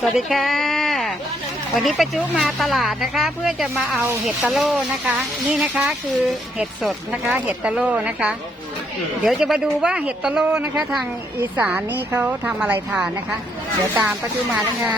สวัสดีค่ะ วันนี้ประจุมาตลาดนะคะ เพื่อจะมาเอาเห็ดตะโล่นะคะ นี่นะคะคือเห็ดสดนะคะ เห็ดตะโล่นะคะ เดี๋ยวจะมาดูว่าเห็ดตะโล่นะคะ ทางอีสานนี่เขาทำอะไรทานนะคะ เดี๋ยวตามประจุมานะคะ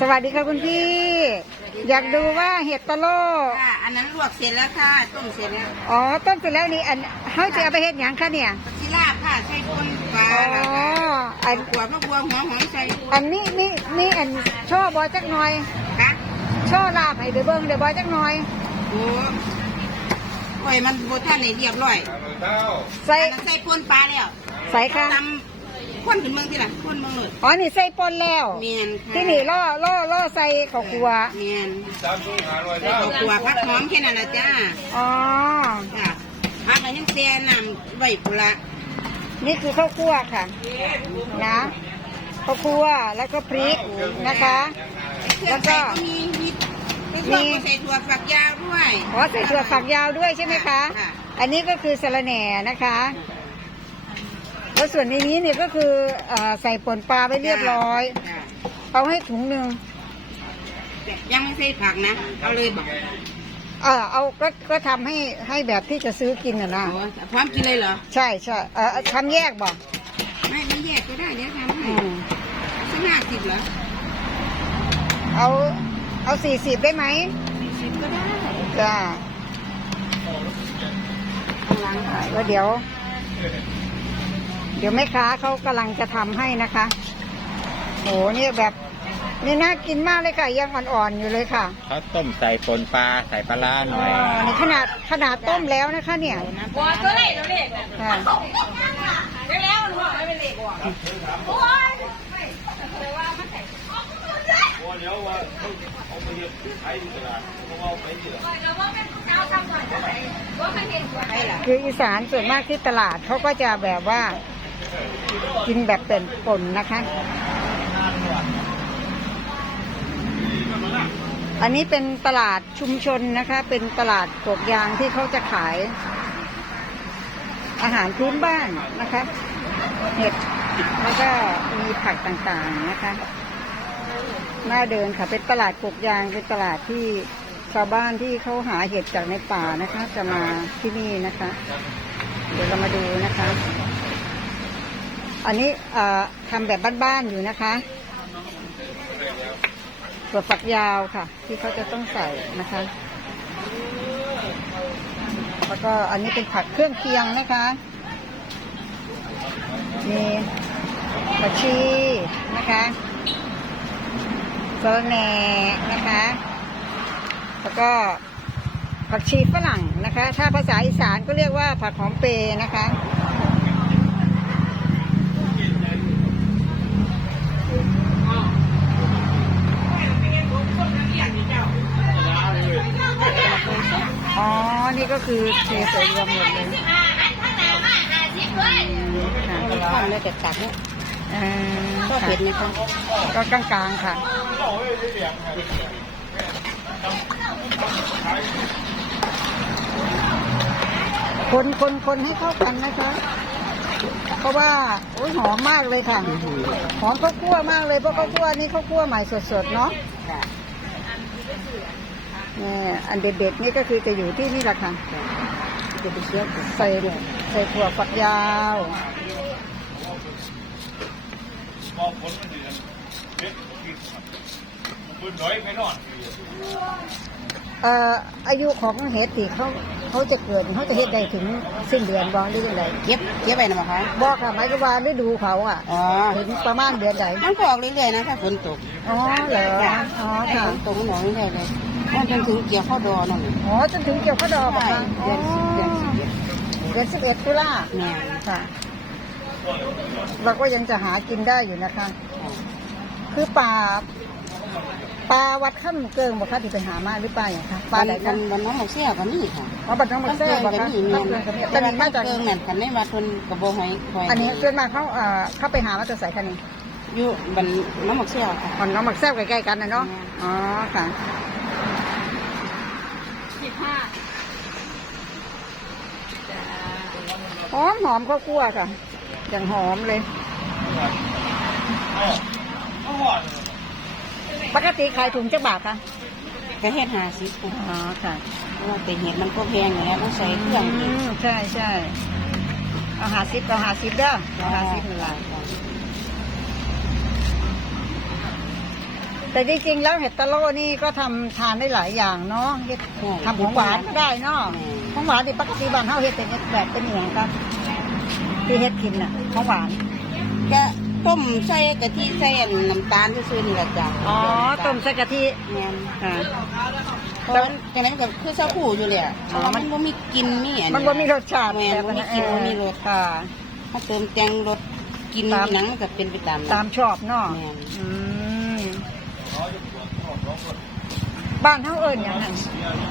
สวัสดีค่ะคุณพี่ อยากดูว่าเห็ดตะโล่ค่ะ อันนั้นลวกเสร็จแล้วค่ะต้มเสร็จแล้วอ๋อต้นเสร็จแล้วนี่อันเขาจะเอาไปเห็ดหยังคะเนี่ยชิลาบค่ะใส่คนปลาอ๋อแล้วก็อันหัวมะบัวหัวหอมใส่อันนี้นี่นี่อันช่อบอจักหน่อย ค่ะช่อลาบให้เดี๋ยวเบิ้งเดี๋ยวบอจักหน่อย โอ้โอ้ยมันโบท่านในเรียบร้อยใส่อันนั้นใส่คนปลาแล้วใส่ค่ะตำ คนขึ้นเมืองที่ละคนเมืองเลยอ๋อนี่ใส่ปนแล้ว เมียนค่ะที่นี่ล่อล่อล่อใส่ข้าวคั่วเมียนใส่ข้าวขัวพักหอมแค่นั้นละจ้าอ๋อ จ้ะพักอันยังเสียน้ำไว้ปุระนี่คือข้าวคั่วค่ะ นะข้าวคั่วแล้วก็พริกนะคะ เครื่องใส่ก็มีมีมีถั่วก็ใส่ถั่วฝักยาวด้วยอ๋อใส่ถั่วฝักยาวด้วยใช่ไหมคะค่ะอันนี้ก็คือสะระแหน่นะคะ แล้วส่วนในนี้เนี่ยก็คือเอ่อใส่ป่นปลาไปเรียบร้อย จ้ะเอาให้ถุงหนึ่งยังไม่ใส่ผักนะ เอาเลยบอกเออเอาก็ก็ทำให้ให้แบบที่จะซื้อกินน่ะนะ โอ้พร้อมกินเลยเหรอ ใช่ใช่เออทำแยกบอกไม่ไม่แยกก็ได้เดี๋ยวทำให้อืมสักห้าสิบเหรอเอาเอาสี่สิบได้ไหมสี่สิบก็ได้จ้าข้างหลังอ่าแล้วเดี๋ยว เดี๋ยวแม่ค้าเขากำลังจะทำให้นะคะโหเนี่ยแบบนี่น่ากินมากเลยค่ะยังอ่อนๆอยู่เลยค่ะเขาต้มใส่ปนปลาใส่ปลาร้าหน่อยอ๋อนี่ขนาดขนาดต้มแล้วนะคะ เนี่ยบัวตัวเล็กตัวเล็กค่ะได้แล้วหรือว่าไม่เป็นเล็กว่ะโอ้ยคืออีสานส่วนมากที่ตลาดเขาก็จะแบบว่า กินแบบเป็นป่นนะคะ อันนี้เป็นตลาดชุมชนนะคะ เป็นตลาดกกยางที่เขาจะขาย อาหารพื้นบ้านนะคะเห็ดแล้วก็มีผักต่างๆนะคะน่าเดินค่ะ เป็นตลาดกกยางเป็นตลาดที่ชาวบ้านที่เขาหาเห็ดจากในป่านะคะ จะมาที่นี่นะคะ เดี๋ยวเรามาดูนะคะ อันนี้ทำแบบบ้านๆอยู่นะคะถั่วฝักยาวค่ะ ที่เขาจะต้องใส่นะคะ แล้วก็อันนี้เป็นผักเครื่องเคียงนะคะมีผักชีนะคะสะระแหน่นะคะ แล้วก็ผักชีฝรั่งนะคะ ถ้าภาษาอีสานก็เรียกว่าผักหอมเปย์นะคะ อ๋อ นี่ก็คือเทใส่รวมหมดเลยค่ะข้าวเลยแต่ตักเนี่ยอ่าก็เผ็ดนะคะก็กลางๆค่ะคนคนคนให้เข้ากันนะคะ เพราะว่าโอ้ยหอมมากเลยค่ะ หอมข้าวคั่วมากเลยเพราะข้าวคั่วนี่ข้าวคั่วใหม่สดๆเนาะ อันเด็ดๆนี่ก็คือจะอยู่ที่นี่แหละค่ะจะไปเชี่ยวใส่ใส่ถั่วฝักยาวเอ่ออายุของเห็ดที่เขาเขาจะเกิดเขาจะเห็ดได้ถึงสิ้นเดือนบอหรือยังไงเก็บเก็บไปนะมั้งคะบอกค่ะหมายก็ว่าฤดูเขาอะอ๋อถึงประมาณเดือนไหนมันก็ออกเรื่อยๆนะถ้าฝนตกอ๋อเหรออ๋อถ้าค่ะฝนตกมันออกเรื่อยๆเลย มันจนถึงเกี่ยวข้าวดอนั่นอ๋อจนถึงเกี่ยวข้าวดอกใช่อะค่ะเดือนสิบเดือนสิบเอ็ดเดือนสิบเอ็ดตุลาแม่ค่ะ เราก็ยังจะหากินได้อยู่นะคะคือป่าปลาวัดข้ามเกิงบอกค่ะที่ไปหามาหรือเปล่าอย่างคะปปลาลาไหไหนนคะกันวันน้องหกเสี่ยวกันนี่ค่ะอ๋อบัดน้องบัดต้องแซ่เกินบอกกันค่ะนี่แม่ข้ามเกิงกับเนี่ยแต่แต่ว่านี่มามาจาจากกเกิงนั่นกันไม่มาทนกระโบหอยหอยอันนี้ส่วนมากเขาเอ่อเข้าไปหามาจากสายคันนี้อยู่บันน้ำหมกเสี่ยวค่ะอ๋อน้องบักแซ่บใกล้ๆกันนะเนาะอ๋อค่ะสิบ ห้าหอมหอมข้าวคั่วค่ะ อย่างหอมเลย ปกติขายถุงจักบาทคะก็เฮ็ดหาสิบอ๋อค่ะเพราะว่าแต่เห็ดมันก็แพงอยู่แล้วต้องใส่เครื่องอีก มใช่ใช่เอาหาซิปเอาหาซิปเด้อเอาหาซิปเวลา แต่จริงๆแล้วเห็ดตะโลนี่ก็ทำทานได้หลายอย่างเนาะเฮ็ดทำของหวานก็ได้เนาะของหวานที่ปกติบ้านเฮาเฮ็ดแต่เฮ็ดแบบเป็นเหนียงครับที่เฮ็ดกินน่ะของหวาน ก็ต้มใส่กะทิใส่น้ำตาลซื่อๆนี่แหละจ้ะอ๋อต้มใส่กะทิแม่นอ่า เพราะมันจังนั้นก็คือเช้าผู้อยู่เลยอะเพอ๋อราะว่ามัมันน บ่มีกลิ่นมีอันมันบ่มีรสชาติแม่นบ่มีกลิ่นบ่มีรสค่ะ ถ้าเติมแจงรสกินตาม หนังมันก็เป็นไปตามนั้น ตามชอบเนาะแม่น อืม บ้านเฮาเอิ้นหยังนั่น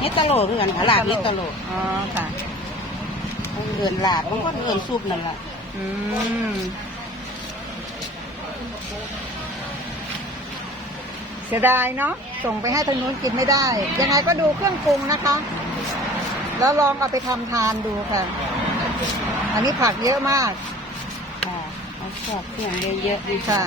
เฮ็ดตะโลคือกันค่ะลาบเฮ็ดตะโลอ๋อค่ะเอิ้นลาบบางคนเอิ้นซุปนั่นล่ะอืมเสียดายเนาะส่งไปให้ทางนู้นกินไม่ได้ ยังไงก็ดูเครื่องปรุงนะคะ แล้วลองเอาไปทำทานดูค่ะ อันนี้ผักเยอะมากค่ะเอาชอบเครื่องเยอะๆดีค่ะ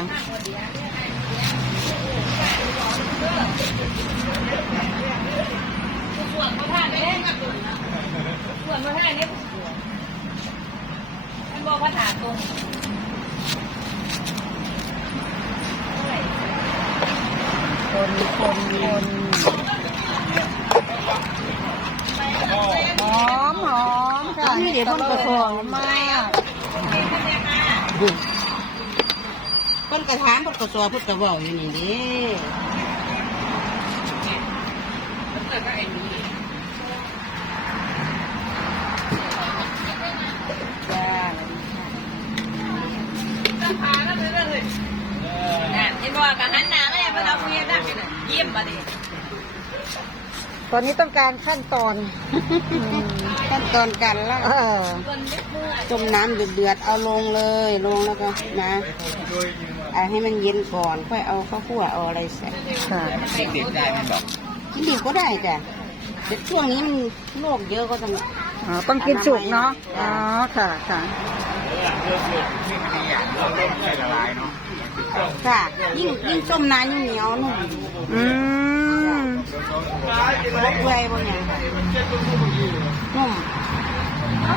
คนคนคนหอมหอมค่ะนี่เดี๋ยวพ่นกระทองหอมมากเพิ่นกระถามเพิ่นก็สอพิ่นก็เว้าอยู่นี่ เด้จ้าเห็นบอกกับหันหน้าไม่ได้เพราะเราคุยกันได้เลยเยี่ยมมาดิตอนนี้ต้องการขั้นตอนอืมขั้นตอนการล่าเออต้มน้ำเดือดๆเอาลงเลยลงแล้วก็นะเอาให้มันเย็นก่อน ค่อยเอาข้าวคั่วเอาอะไรใส่ค่ะเด็กๆได้มันบอก กินดิบก็ได้จ้ะแต่ช่วงนี้มันโรคเยอะก็ต้องอ๋อต้องกินสุกเนาะอ๋อค่ะค่ะเราเล่นให้ละลายเนาะค่ะ ยิ่งยิ่งต้มนานยิ่งเหนียวนุ่มอืมบกเปื่อยบางอย่างค่ะนุ่ม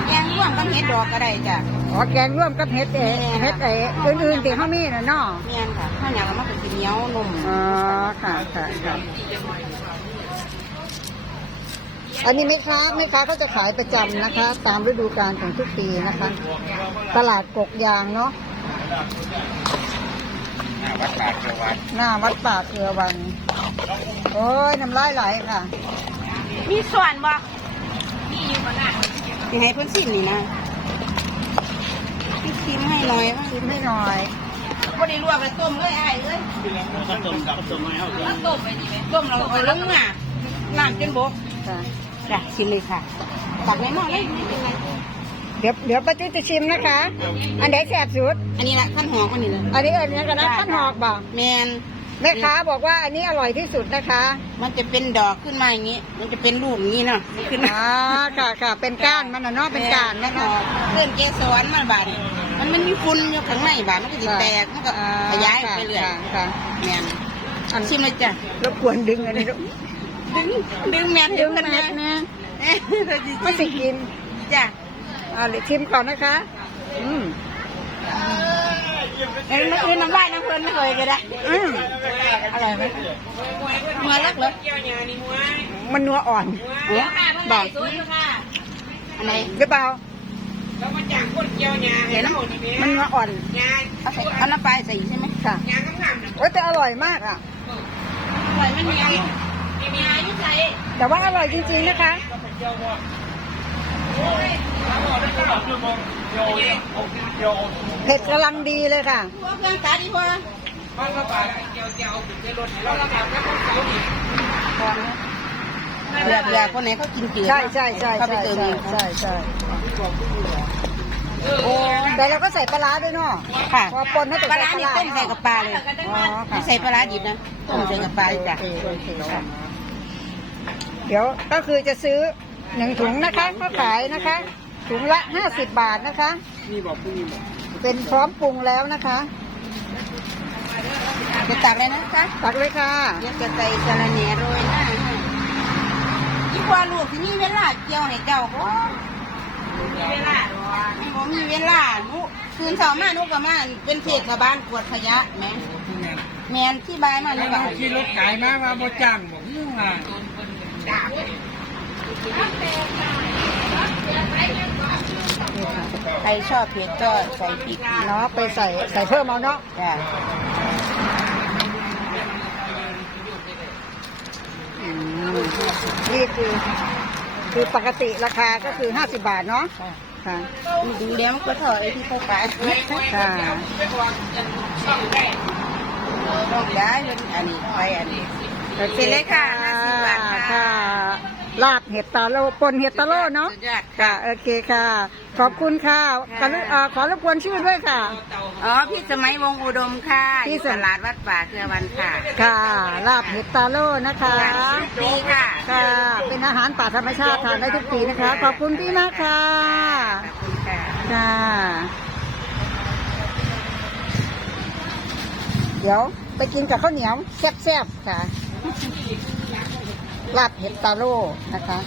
แกงร่วมกับเห็ดดอกก็ได้จ้ะอ๋อแกงร่วมกับเห็ดเอเห็ดเออื่นๆที่เขามีน่ะเนาะเมียนค่ะข้าวเหนียวมันก็จะเหนียวนุ่มอ๋อค่ะค่ะค่ะอันนี้ไม่ค้าไม่ค้าเขาจะขายประจำนะคะ ตามฤดูกาลของทุกปีนะคะ ตลาดกกยางเนาะหน้าวัดป่าเกลือวัดหน้าวัดป่าเกลือวันโอ้ยน้ำลายไหลค่ะ มีส่วนบ่ยั งไงเพิ่นชิมนี่นะพี่ชิมให้หน่อยว่าชิมให้หน่อยบ่ได้ลวกเลยต้มเลยอ้ายเอ้ยต้มไปดีไหมต้มเราเอาลงมาน้ำจนบกค่ะจ้ะชิมเลยค่ะตักในหม้อเลยไม่เป็นไรเดี๋ยวเดี๋ยวป้าจุ้ยจะชิมนะคะ อันไหนแสบสุด อันนี้ละขั้นหอมอันนี้เลยอันนี้เอิญยังกันนะขั้นหอกบอกแมน แม่ค้าบอกว่าอันนี้อร่อยที่สุดนะคะมันจะเป็นดอกขึ้นมาอย่างนี้ มันจะเป็นลูกอย่างนี้เนาะขึ้นมาอ่าค่ะค่ะเป็นก้านมันนะเนาะเป็นก้านนะนะคะคะเพื่อนเกสรมันบาดนี่มันมันมีฝุ่นอยู่ข้างในบาดมันก็จะแตกมันก็อ่ขยายออกไปเรื่อยค่ะค่ะแมนอันชิมเลยจ้ะรบกวนดึงอันนี้ดึงดึงแมนดึงเพิ่นเม็ดนะนะเอ๊ะเราจะไม่สิกินจ้ะอ่าเดี๋ยวชิมก่อนนะคะ อืม เอ้ยน้ำอื่นน้ำลายน้ำเพลินไม่เคยก็ได้อืมอร่อยไหมเมื่อรักเหรอมันนัวอ่อนโอ้บอกอันไหนหรือเปล่าเห็นไหมมันนัวอ่อนเอาใส่เอาน้ำปลาใส่ใช่ไหมค่ะโอ้ยแต่อร่อยมากอะอร่อยมันมีอะไรแต่ว่าอร่อยจริงๆนะคะ เผ็ดกำลังดีเลยค่ะเครื่องตาดีพอเลือกเลือกคนไหนเขากินจืดใช่ใช่ใช่เขาไปเติมใช่เงินใช่ใช่โอ้แต่เราก็ใส่ปลาด้วยเนาะค่ะพอปนให้ปแต่ลาร้านี่ต้มใส่กับปลาเลยอ๋อไม่ค่ะใส่ปลาดิบนะต้มใส่กับปลาจ้ะเดี๋ยวก็คือจะซื้อ หนึ่งถุงนะคะก็ขายนะคะ ถุงละห้าสิบบาทนะคะ นี่บอกพรุ่งนี้บอกเป็นพร้อมปรุงแล้วนะคะจะตักเลยนะคะตักเลยค่ะเดี๋ยวจะใส่สะระแหน่โรยหน้าให้อีกว่าลูกที่มีเวลาเกี่ยวให้เจ้าบ่มีเวลาไม่บ่มีเวลาหนูคืนเช้ามาหนูก็มาเป็นเทศบาลกวาดขยะแหม่แม่นที่บายมาหนูก็ขี่รถไก่มาว่าบ่จ้างบอกนี่ว่า ใครชอบเผ็ดก็ใส่พริกเนาะไปใส่ใส่เพิ่มเอาเนาะจ้ะอืมนี่คือคือปกติราคาก็คือห้าสิบบาทเนาะค่ะดูแล้วมันก็ถอดไอ้ที่เข้าไปค่ะต้องย้ายเป็นอันนี้ไปอันนี้โอเสร็จเลยค่ะ50บาทค่ะค่ะ ลาบเห็ดตาโลปนเห็ดตาโลเนาะสุดยอดค่ะโอเคค่ะ ขอบคุณค่ะขอรบเอ่อขอรบกวนชื่อด้วยค่ะ อ๋อพี่สมัยวงศ์อุดมค่ะพี่ที่สตมัยลาดวัดป่าเครือวันค่ะค่ะ ลาบเห็ดตาโลนะคะดีค่ะ ค่ะ เป็นอาหารป่าธรรมชาติทานได้ทุกปีนะคะ ขอบคุณพี่มากค่ะขอบคุณค่ะ ค่ะเดี๋ยวไปกินกับข้าวเหนียวแซ่บๆค่ะ ลาบเห็ดตาโลนะคะ